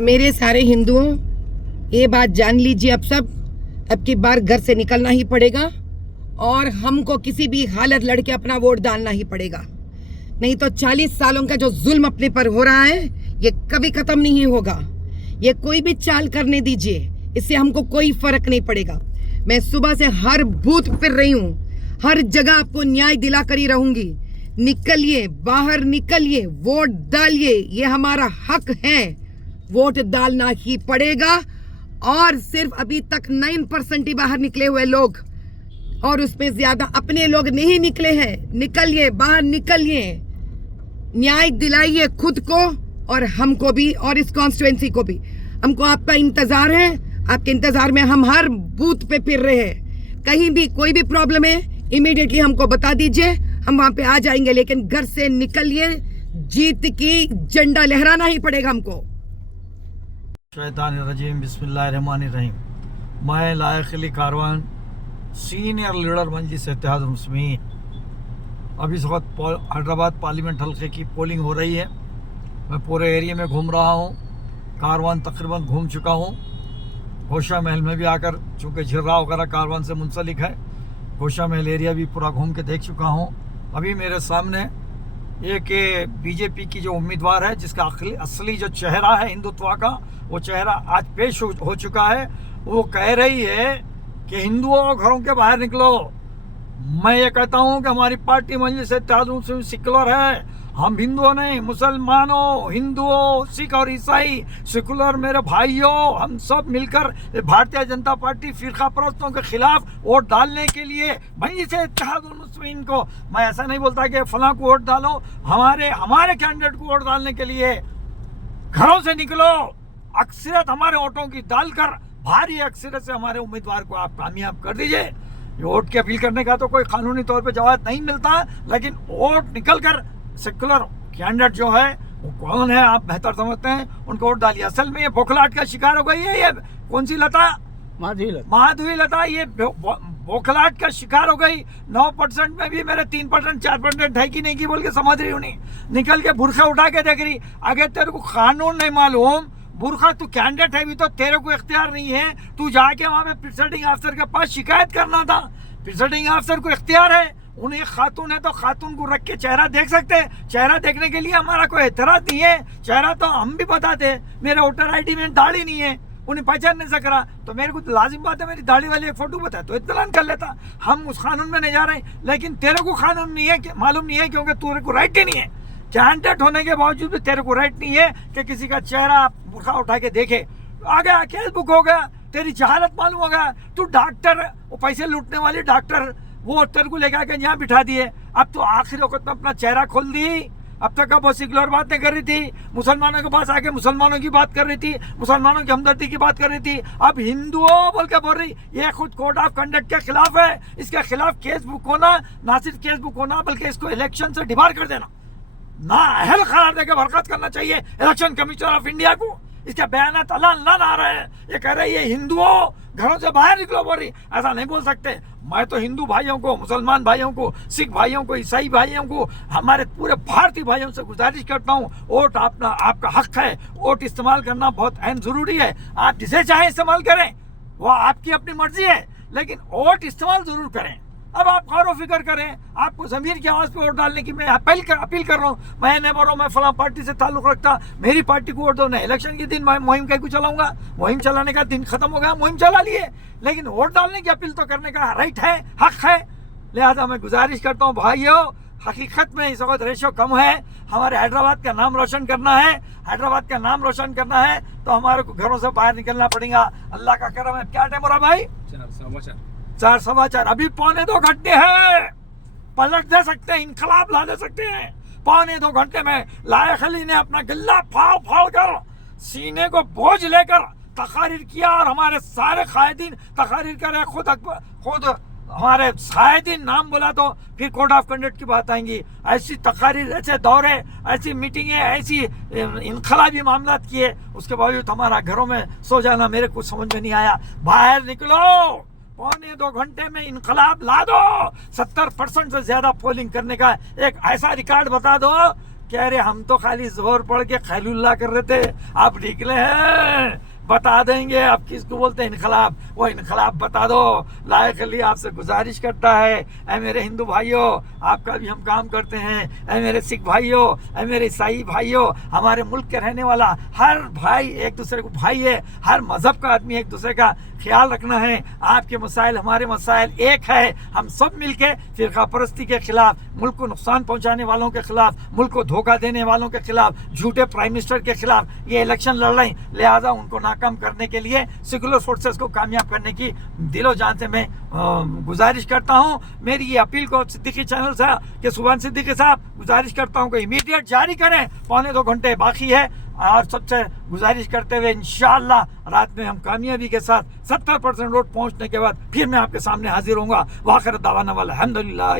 मेरे सारे हिंदुओं, ये बात जान लीजिए अब सब, अब की बार घर से निकलना ही पड़ेगा और हमको किसी भी हालत लड़के अपना वोट डालना ही पड़ेगा। नहीं तो 40 सालों का जो जुल्म अपने पर हो रहा है ये कभी खत्म नहीं होगा। ये कोई भी चाल करने दीजिए, इससे हमको कोई फर्क नहीं पड़ेगा। मैं सुबह से हर बूथ फिर रही हूँ, हर जगह आपको न्याय दिला कर ही रहूंगी। निकलिए, बाहर निकलिए, वोट डालिए, ये हमारा हक है। वोट डालना ही पड़ेगा। और सिर्फ अभी तक 9% ही बाहर निकले हुए लोग, और उसमें ज्यादा अपने लोग नहीं निकले हैं। निकलिए, बाहर निकलिए, न्याय दिलाइए खुद को और हमको भी और इस कॉन्स्टिट्यूएंसी को भी। हमको आपका इंतजार है, आपके इंतजार में हम हर बूथ पे फिर रहे हैं। कहीं भी कोई भी प्रॉब्लम है इमीडिएटली हमको बता दीजिए, हम वहां पे आ जाएंगे। लेकिन घर से निकलिए, जीत की झंडा लहराना ही पड़ेगा हमको। शैतानिर्रजीम, बिस्मिल्लाहिर्रहमानिर्रहीम। मैं लायक अली कारवान, सीनियर लीडर मजलिस इत्तेहाद मुस्लिमीन। अब इस वक्त हैदराबाद पार्लियामेंट हल्के की पोलिंग हो रही है। मैं पूरे एरिया में घूम रहा हूँ। कारवान तकरीबन घूम चुका हूँ। घोषा महल में भी आकर, चूँकि झिर्रा वगैरह कारवान से मुंसलिक है, घोषा महल एरिया भी पूरा घूम के देख चुका हूँ। अभी मेरे सामने एक बीजेपी की जो उम्मीदवार है, जिसका असली जो चेहरा है हिंदुत्व का, वो चेहरा आज पेश हो चुका है। वो कह रही है कि हिंदुओं घरों के बाहर निकलो। मैं ये कहता हूँ कि हमारी पार्टी मजलिस इत्तेहाद मुस्लिमीन सेकुलर है। हम हिंदुओं नहीं, मुसलमानों, हिंदुओं, सिख और ईसाई, सेकुलर मेरे भाइयों, हम सब मिलकर भारतीय जनता पार्टी फिरका परस्तों के खिलाफ वोट डालने के लिए मजलिस इत्तेहाद मुस्लिमीन को, मैं ऐसा नहीं बोलता कि फलां को वोट डालो, हमारे कैंडिडेट को वोट डालने के लिए घरों से निकलो। अक्सरियत हमारे वोटों की डालकर भारी अक्सरियत से हमारे उम्मीदवार को आप कामयाब कर दीजिए। वोट की अपील करने का तो कोई कानूनी तौर पे जवाब नहीं मिलता, लेकिन वोट निकल कर सेकुलर कैंडिडेट जो है वो कौन है आप बेहतर समझते हैं, उनको वोट डालिए। असल में ये बौखलाहट का शिकार हो गई है। ये कौन सी लता, माधवी लता, ये बौखलाहट का शिकार हो गई। 9% में भी मेरे 3% 4% है कि नहीं की बोल के समझ रही हूँ। नहीं निकल के बुरखा उठा के देख रही। अगर तेरे को कानून नहीं मालूम, बुरखा तू कैंडिडेट है भी तो तेरे को इख्तियार नहीं है, तू जाके वहां पे प्रिसाइडिंग अफसर के पास शिकायत करना था। प्रिसाइडिंग अफसर को इख्तियार है, उन्हें खातून है तो खातून को रख के चेहरा देख सकते हैं। चेहरा देखने के लिए हमारा कोई एतराज नहीं है। चेहरा तो हम भी बताते, मेरे वोटर आईडी में दाढ़ी नहीं है, उन्हें पहचान नहीं सक रहा, तो मेरे को लाजिम बात है मेरी दाढ़ी वाली एक फोटो बताए तो इत्तलान कर लेता। हम उस कानून में नहीं जा रहे, लेकिन तेरे को कानून नहीं है, मालूम नहीं है, क्योंकि तेरे को राइट ही नहीं है। कैंडिडेट होने के बावजूद भी तेरे को राइट नहीं है कि किसी का चेहरा बुरखा उठा के देखे। आ गया, केस बुक हो गया, तेरी जहालत मालूम हो गया। तू डॉक्टर, वो पैसे लूटने वाली डॉक्टर, वो तेरे को लेकर आके यहाँ बिठा दिए। अब तो आखिरी वक्त में अपना चेहरा खोल दी। अब तक अब वो सेकुलर बातें कर रही थी, मुसलमानों के पास आके मुसलमानों की बात कर रही थी, मुसलमानों की हमदर्दी की बात कर रही थी। अब हिंदुओं बोल के बोल रही। ये खुद कोड ऑफ कंडक्ट के खिलाफ है। इसके खिलाफ केस बुक होना, ना सिर्फ केस बुक होना बल्कि इसको इलेक्शन से डिबार कर देना, ना अहल करार देकर बरकत करना चाहिए इलेक्शन कमीशनर ऑफ इंडिया को। इसके बयानात अल्लाह आ रहे हैं। ये कह रही है हिंदुओं घरों से बाहर निकलो, बोल रही। ऐसा नहीं बोल सकते। मैं तो हिंदू भाइयों को, मुसलमान भाइयों को, सिख भाइयों को, ईसाई भाइयों को, हमारे पूरे भारतीय भाइयों से गुजारिश करता हूँ, वोट आपका हक है। वोट इस्तेमाल करना बहुत अहम जरूरी है। आप जिसे चाहे इस्तेमाल करें, वो आपकी अपनी मर्जी है, लेकिन वोट इस्तेमाल जरूर करें। अब आप गौर फिक्र करें। आपको ज़मीर की आवाज़ पे वोट डालने की मैं अपील कर रहा हूँ। मैं नहीं बोल रहा हूँ मैं फलां पार्टी से ताल्लुक़ रखता, मेरी पार्टी को वोट दो। नहीं, इलेक्शन के दिन मैं मुहिम कहीं को चलाऊंगा, मुहिम चलाने का दिन खत्म हो गया, मुहिम चला लिए, लेकिन वोट डालने की अपील तो करने का राइट है, हक है। लिहाजा मैं गुजारिश करता हूँ भाइयों, हकीकत में इस वक्त रेशो कम है। हमारे हैदराबाद का नाम रोशन करना है, हैदराबाद का नाम रोशन करना है तो हमारे को घरों से बाहर निकलना पड़ेगा। अल्लाह का करम है। क्या टाइम हो रहा भाई? 4:15। अभी 2.25 घंटे हैं, पलट दे सकते हैं, इनकलाब ला दे सकते हैं। 2.25 घंटे में लायक अली ने अपना गल्ला फाड़ कर सीने को बोझ लेकर तकारीर किया, और हमारे सारे कायदीन तकारीर कर रहे। खुद हमारे कायदीन नाम बोला तो फिर कोड ऑफ कंडक्ट की बात आएंगी। ऐसी तकारीर, ऐसे दौरे, ऐसी मीटिंगें, ऐसी इनकलाबी मामला किए, उसके बावजूद हमारा घरों में सो जाना मेरे को समझ में नहीं आया। बाहर निकलो, 2.25 घंटे में इनकलाब ला दो। 70% से ज्यादा पोलिंग करने का एक ऐसा रिकॉर्ड बता दो कह रहे हम तो खाली जोहर पढ़ के खैलुल्लाह कर रहे थे, आप निकले हैं, बता देंगे आप किसको बोलते हैं इनकलाब, वो इनकलाब बता दो। लायक अली आपसे गुजारिश करता है, ऐ मेरे हिंदू भाइयों आपका भी हम काम करते हैं, ऐ मेरे सिख भाइयों, ऐ मेरे ईसाई भाइयों, हमारे मुल्क के रहने वाला हर भाई एक दूसरे को भाई है, हर मजहब का आदमी एक दूसरे का ख्याल रखना है। आपके मसाइल हमारे मसाइल एक है, हम सब मिलके फिरका परस्ती के खिलाफ, मुल्क को नुकसान पहुंचाने वालों के खिलाफ, मुल्क को धोखा देने वालों के खिलाफ, झूठे प्राइम मिनिस्टर के खिलाफ ये इलेक्शन लड़ रहे हैं। लिहाजा उनको नाकाम करने के लिए, सेकुलर फोर्सेस को कामयाब करने की दिलो जान से मैं गुजारिश करता हूं। मेरी ये अपील को सिद्दीकी चैनल से कि सुभान सिद्दीकी साहब गुजारिश करता हूं कि इमीडिएट जारी करें, 1.25 घंटे बाकी है, और सबसे गुजारिश करते हुए इंशाअल्लाह रात में हम कामयाबी के साथ 70% वोट पहुंचने के बाद फिर मैं आपके सामने हाजिर होऊंगा। वाखिर दावाना वाला अल्हम्दुलिल्लाह।